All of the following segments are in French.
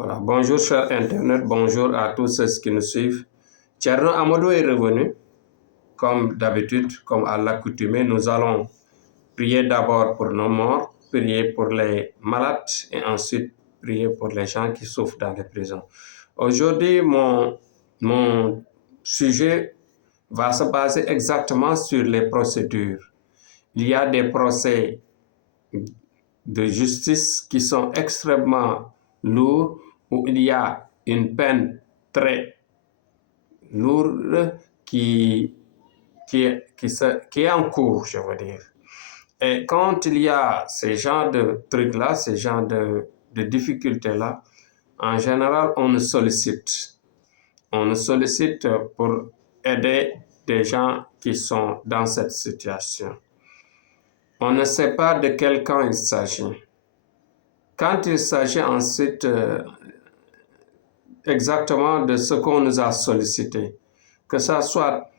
Voilà, bonjour chers internautes, bonjour à tous ceux qui nous suivent. Thierno Amadou est revenu, comme d'habitude, comme à l'accoutumée. Nous allons prier d'abord pour nos morts, prier pour les malades et ensuite prier pour les gens qui souffrent dans les prisons. Aujourd'hui, mon sujet va se baser exactement sur les procédures. Il y a des procès de justice qui sont extrêmement lourds, où il y a une peine très lourde qui est en cours, je veux dire. Et quand il y a ces genres de trucs-là, ces genres de difficultés-là, en général, on nous sollicite. On nous sollicite pour aider des gens qui sont dans cette situation. On ne sait pas de quel camp il s'agit. Quand il s'agit ensuite exactement de ce qu'on nous a sollicité, que ce soit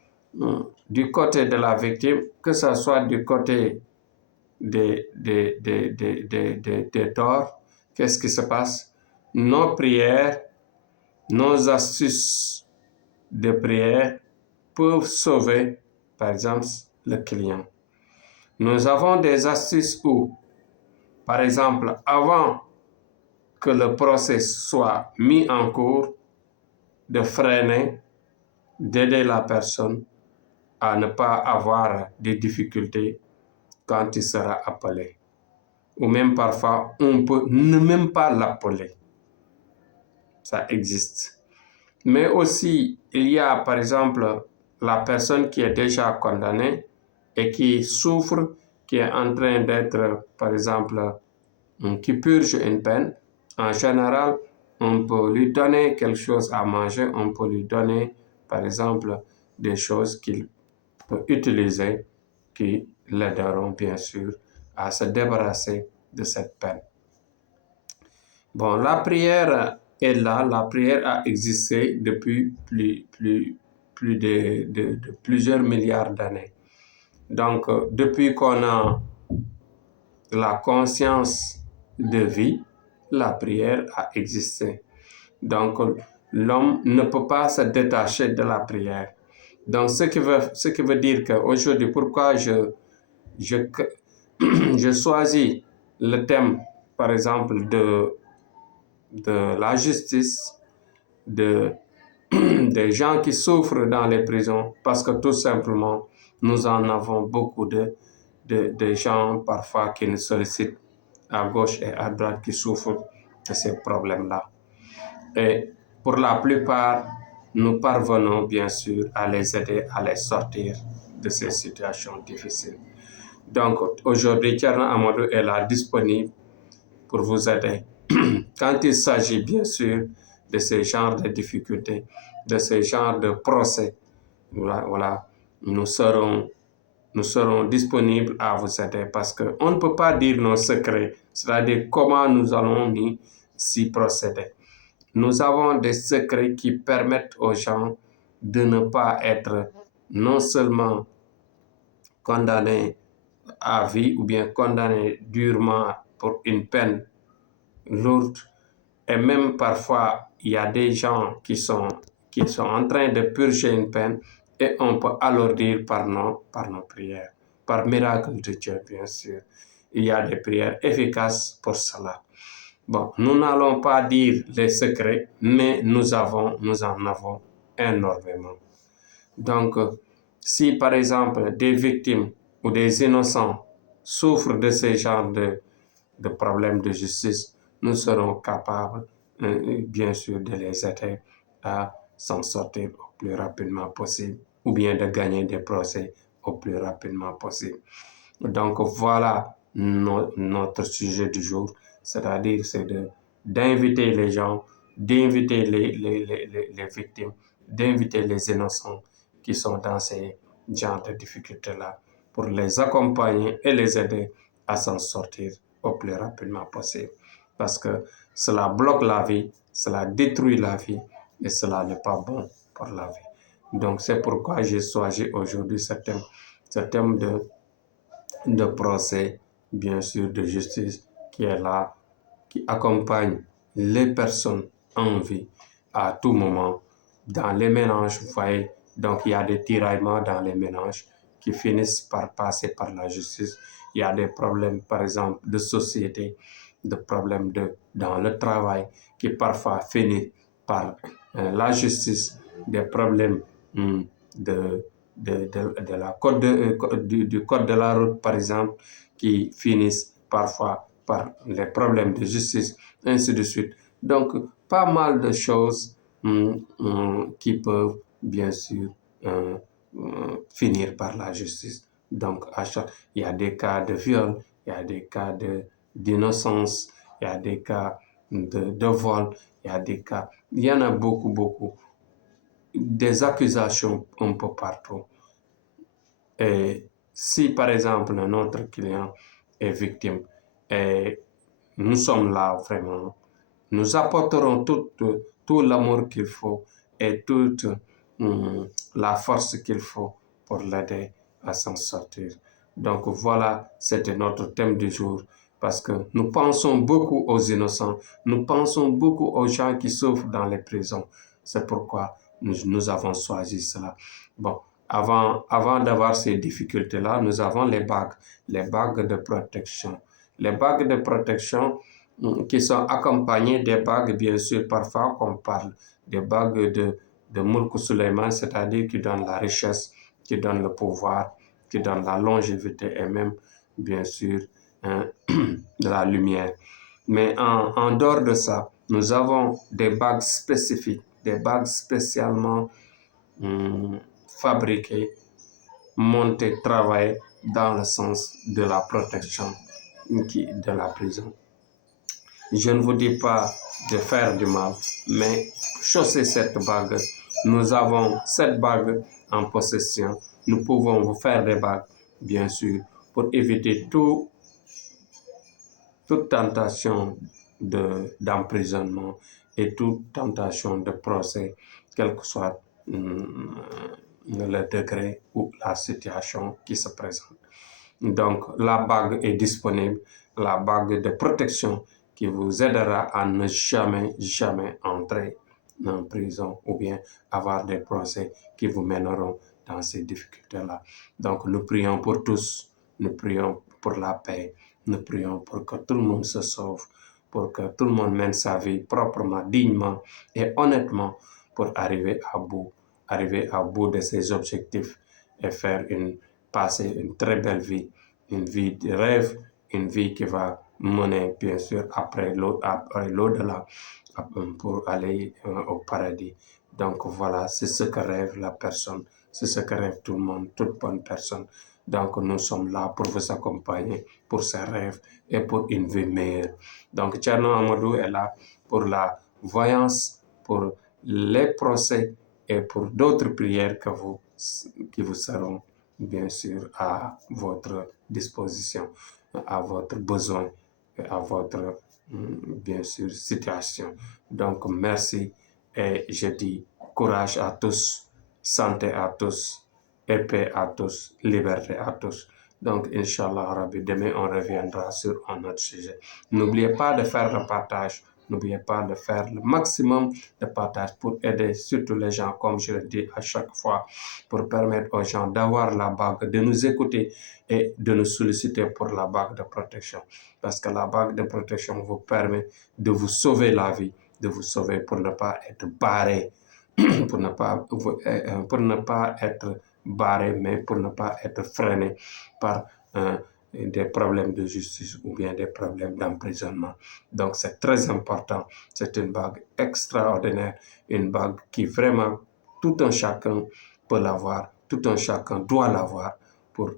du côté de la victime, que ce soit du côté des torts, qu'est-ce qui se passe? Nos prières, nos astuces de prière peuvent sauver, par exemple, le client. Nous avons des astuces où, par exemple, avant que le procès soit mis en cours, de freiner, d'aider la personne à ne pas avoir des difficultés quand il sera appelé. Ou même parfois, on peut ne même pas l'appeler. Ça existe. Mais aussi, il y a par exemple la personne qui est déjà condamnée et qui souffre, qui est en train d'être, par exemple, qui purge une peine. En général, on peut lui donner quelque chose à manger, on peut lui donner, par exemple, des choses qu'il peut utiliser qui l'aideront, bien sûr, à se débarrasser de cette peine. Bon, la prière est là, la prière a existé depuis plus de plusieurs milliards d'années. Donc, depuis qu'on a la conscience de vie, la prière a existé. Donc, l'homme ne peut pas se détacher de la prière. Donc, ce qui veut dire qu'aujourd'hui, pourquoi je choisis le thème, par exemple, de la justice, des gens qui souffrent dans les prisons, parce que tout simplement, nous en avons beaucoup de gens parfois qui nous sollicitent à gauche et à droite qui souffrent de ces problèmes-là. Et pour la plupart, nous parvenons bien sûr à les aider à les sortir de ces situations difficiles. Donc aujourd'hui, Thierno Amadou est là disponible pour vous aider. Quand il s'agit bien sûr de ce genre de difficultés, de ce genre de procès, voilà, nous serons disponibles à vous aider parce qu'on ne peut pas dire nos secrets, c'est-à-dire comment nous allons s'y procéder. Nous avons des secrets qui permettent aux gens de ne pas être non seulement condamnés à vie ou bien condamnés durement pour une peine lourde. Et même parfois, il y a des gens qui sont en train de purger une peine et on peut alourdir par nos prières. Par miracle de Dieu, bien sûr. Il y a des prières efficaces pour cela. Bon, nous n'allons pas dire les secrets, mais nous en avons énormément. Donc, si par exemple des victimes ou des innocents souffrent de ce genre de problèmes de justice, nous serons capables, bien sûr, de les aider à s'en sortir au plus rapidement possible ou bien de gagner des procès au plus rapidement possible. Donc, voilà notre sujet du jour, c'est-à-dire c'est d'inviter les gens, d'inviter les victimes, d'inviter les innocents qui sont dans ces genres de difficultés-là pour les accompagner et les aider à s'en sortir au plus rapidement possible. Parce que cela bloque la vie, cela détruit la vie et cela n'est pas bon pour la vie. Donc c'est pourquoi j'ai choisi aujourd'hui ce thème de procès, bien sûr de justice qui est là, qui accompagne les personnes en vie à tout moment. Dans les ménages, vous voyez, donc il y a des tiraillements dans les ménages qui finissent par passer par la justice. Il y a des problèmes, par exemple, de société, de problèmes dans le travail qui parfois finissent par la justice, des problèmes de, la code du code de la route, par exemple, qui finissent parfois par les problèmes de justice, ainsi de suite. Donc, pas mal de choses qui peuvent, bien sûr, finir par la justice. Donc, il y a des cas de viol, il y a des cas d'innocence, il y a des cas de vol, il y a des cas, il y en a beaucoup, beaucoup. Des accusations un peu partout. Et si, par exemple, notre client est victime, et nous sommes là vraiment, nous apporterons tout l'amour qu'il faut et toute la force qu'il faut pour l'aider à s'en sortir. Donc voilà, c'était notre thème du jour, parce que nous pensons beaucoup aux innocents, nous pensons beaucoup aux gens qui souffrent dans les prisons. C'est pourquoi nous avons choisi cela. Bon, avant d'avoir ces difficultés-là, nous avons les bagues de protection. Les bagues de protection qui sont accompagnées des bagues, bien sûr, parfois qu'on parle des bagues de Mulk Suleiman, c'est-à-dire qui donnent la richesse, qui donnent le pouvoir, qui donnent la longévité et même, bien sûr, de la lumière. Mais en dehors de ça, nous avons des bagues spécifiques, des bagues spécialement fabriquées, montées, travaillées dans le sens de la protection de la prison. Je ne vous dis pas de faire du mal, mais chaussez cette bague. Nous avons cette bague en possession. Nous pouvons vous faire des bagues, bien sûr, pour éviter toute tentation d'emprisonnement et toute tentation de procès, quel que soit le degré ou la situation qui se présente. Donc, la bague est disponible, la bague de protection qui vous aidera à ne jamais entrer en prison ou bien avoir des procès qui vous mèneront dans ces difficultés-là. Donc, nous prions pour tous, nous prions pour la paix, nous prions pour que tout le monde se sauve, pour que tout le monde mène sa vie proprement, dignement et honnêtement pour arriver à bout de ses objectifs et passer une très belle vie, une vie de rêve, une vie qui va mener, bien sûr, après l'au-delà, pour aller au paradis. Donc voilà, c'est ce que rêve la personne, c'est ce que rêve tout le monde, toute bonne personne. Donc nous sommes là pour vous accompagner pour ces rêves et pour une vie meilleure. Donc Thierno Amadou est là pour la voyance, pour les procès et pour d'autres prières qui vous seront bien sûr à votre disposition, à votre besoin et à votre, bien sûr, situation. Donc, merci et je dis courage à tous, santé à tous, et paix à tous, liberté à tous. Donc, Inch'Allah, Rabbi, demain, on reviendra sur un autre sujet. N'oubliez pas de faire le partage. N'oubliez pas de faire le maximum de partage pour aider surtout les gens, comme je le dis à chaque fois, pour permettre aux gens d'avoir la bague, de nous écouter et de nous solliciter pour la bague de protection. Parce que la bague de protection vous permet de vous sauver la vie, de vous sauver pour ne pas être barré, pour ne pas être barré, mais pour ne pas être freiné par des problèmes de justice ou bien des problèmes d'emprisonnement. Donc c'est très important, c'est une bague extraordinaire, une bague qui vraiment tout un chacun peut l'avoir, tout un chacun doit l'avoir pour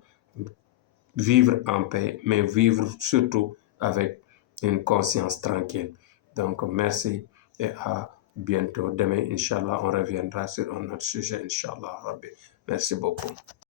vivre en paix, mais vivre surtout avec une conscience tranquille. Donc merci et à bientôt. Demain, Inch'Allah, on reviendra sur un autre sujet, Inch'Allah, Rabbi. Merci beaucoup.